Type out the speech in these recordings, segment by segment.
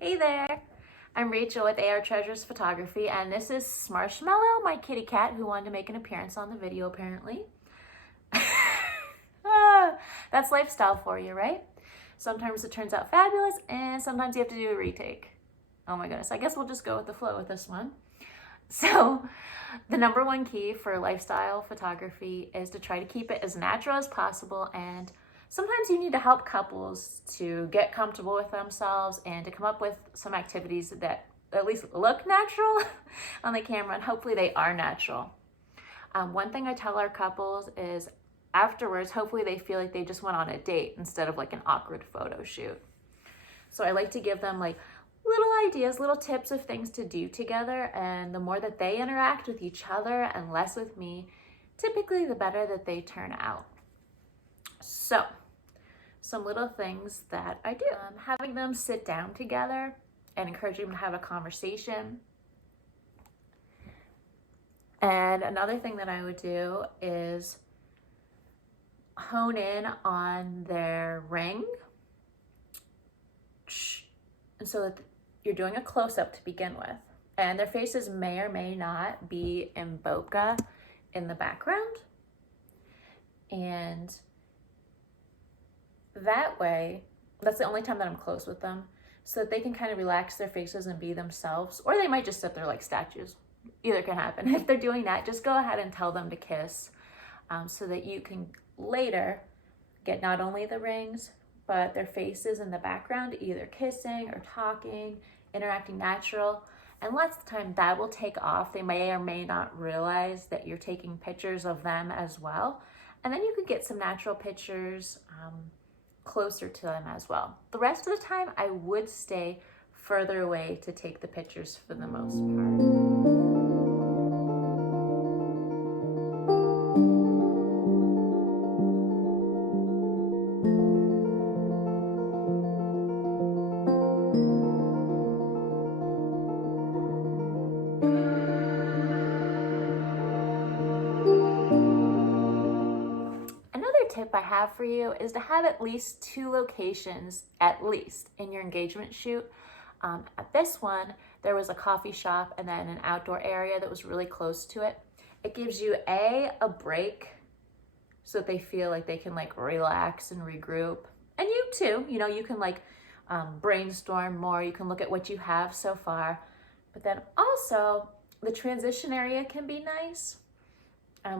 Hey there, I'm Rachel with AR Treasures Photography, and this is Marshmallow, my kitty cat who wanted to make an appearance on the video apparently. That's lifestyle for you, right? Sometimes it turns out fabulous, and sometimes you have to do a retake. Oh my goodness, I guess we'll just go with the flow with this one. So, the number one key for lifestyle photography is to try to keep it as natural as possible, and sometimes you need to help couples to get comfortable with themselves and to come up with some activities that at least look natural on the camera, and hopefully they are natural. One thing I tell our couples is afterwards, hopefully they feel like they just went on a date instead of like an awkward photo shoot. So I like to give them like little ideas, little tips of things to do together, and the more that they interact with each other and less with me, typically the better that they turn out. So, some little things that I do. Having them sit down together and encouraging them to have a conversation. And another thing that I would do is hone in on their ring. And so that you're doing a close-up to begin with. And their faces may or may not be in bokeh in the background. And that way, that's the only time that I'm close with them, so that they can kind of relax their faces and be themselves, or they might just sit there like statues. Either can happen. If they're doing that, just go ahead and tell them to kiss, so that you can later get not only the rings, but their faces in the background, either kissing or talking, interacting natural. And lots of the time that will take off. They may or may not realize that you're taking pictures of them as well. And then you could get some natural pictures closer to them as well. The rest of the time, I would stay further away to take the pictures for the most part. Tip I have for you is to have at least 2 locations at least in your engagement shoot. At this one, there was a coffee shop and then an outdoor area that was really close to it. It gives you a break so that they feel like they can like relax and regroup. And you too, you can like brainstorm more. You can look at what you have so far. But then also the transition area can be nice.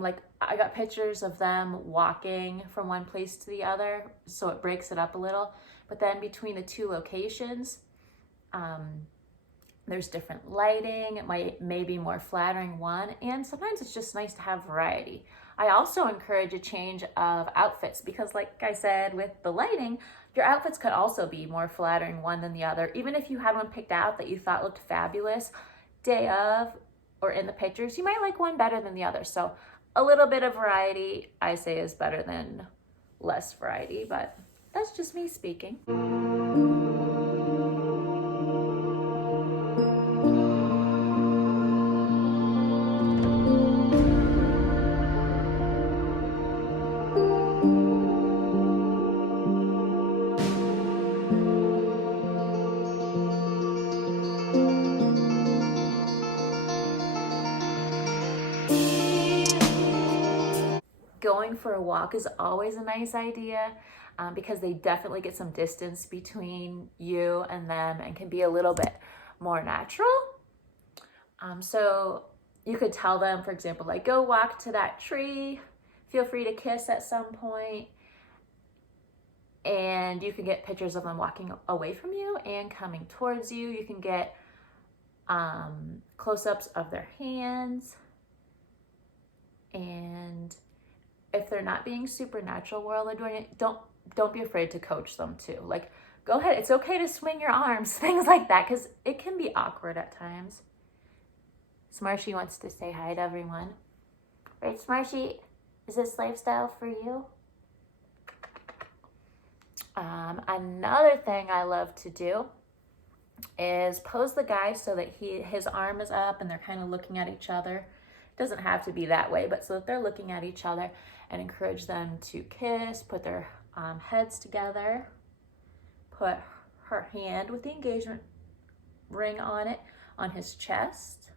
Like I got pictures of them walking from one place to the other, so it breaks it up a little. But then between the 2 locations, there's different lighting. It may be more flattering one, and sometimes it's just nice to have variety. I also encourage a change of outfits because, like I said, with the lighting, your outfits could also be more flattering one than the other. Even if you had one picked out that you thought looked fabulous, day of or in the pictures, you might like one better than the other. So a little bit of variety, I say, is better than less variety, but that's just me speaking. Going for a walk is always a nice idea because they definitely get some distance between you and them and can be a little bit more natural. So you could tell them, for example, like go walk to that tree, feel free to kiss at some point, and you can get pictures of them walking away from you and coming towards you. You can get close-ups of their hands, and if they're not being supernatural while they're doing it, don't be afraid to coach them too. Like, go ahead. It's okay to swing your arms, things like that, because it can be awkward at times. Smarshy wants to say hi to everyone. Right, Smarshy? Is this lifestyle for you? Another thing I love to do is pose the guy so that his arm is up and they're kind of looking at each other. It doesn't have to be that way, but so that they're looking at each other, and encourage them to kiss, put their heads together, put her hand with the engagement ring on it, on his chest,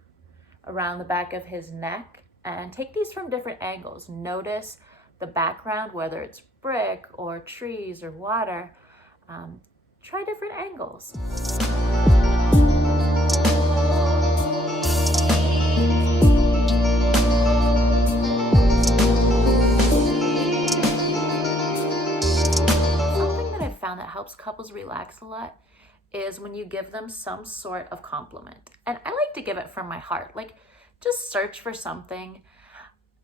around the back of his neck, and take these from different angles. Notice the background, whether it's brick or trees or water. Try different angles. That helps couples relax a lot is when you give them some sort of compliment. And I like to give it from my heart. Like, just search for something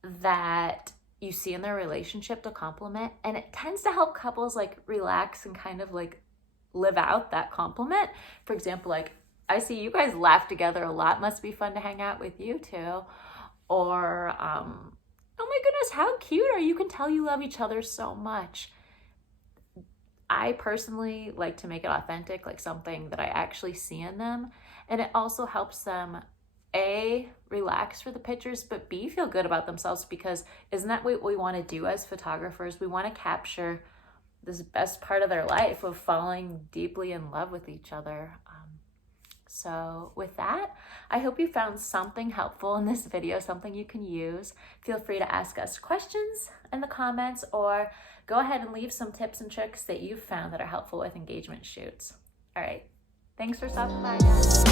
that you see in their relationship to compliment, and it tends to help couples like relax and kind of like live out that compliment. For example, like, I see you guys laugh together a lot, must be fun to hang out with you too. Or oh my goodness, how cute are you? You can tell you love each other so much. I personally like to make it authentic, like something that I actually see in them. And it also helps them, A, relax for the pictures, but B, feel good about themselves, because isn't that what we want to do as photographers? We want to capture this best part of their life of falling deeply in love with each other. So with that, I hope you found something helpful in this video, something you can use. Feel free to ask us questions in the comments, or go ahead and leave some tips and tricks that you've found that are helpful with engagement shoots. All right, thanks for stopping by, guys.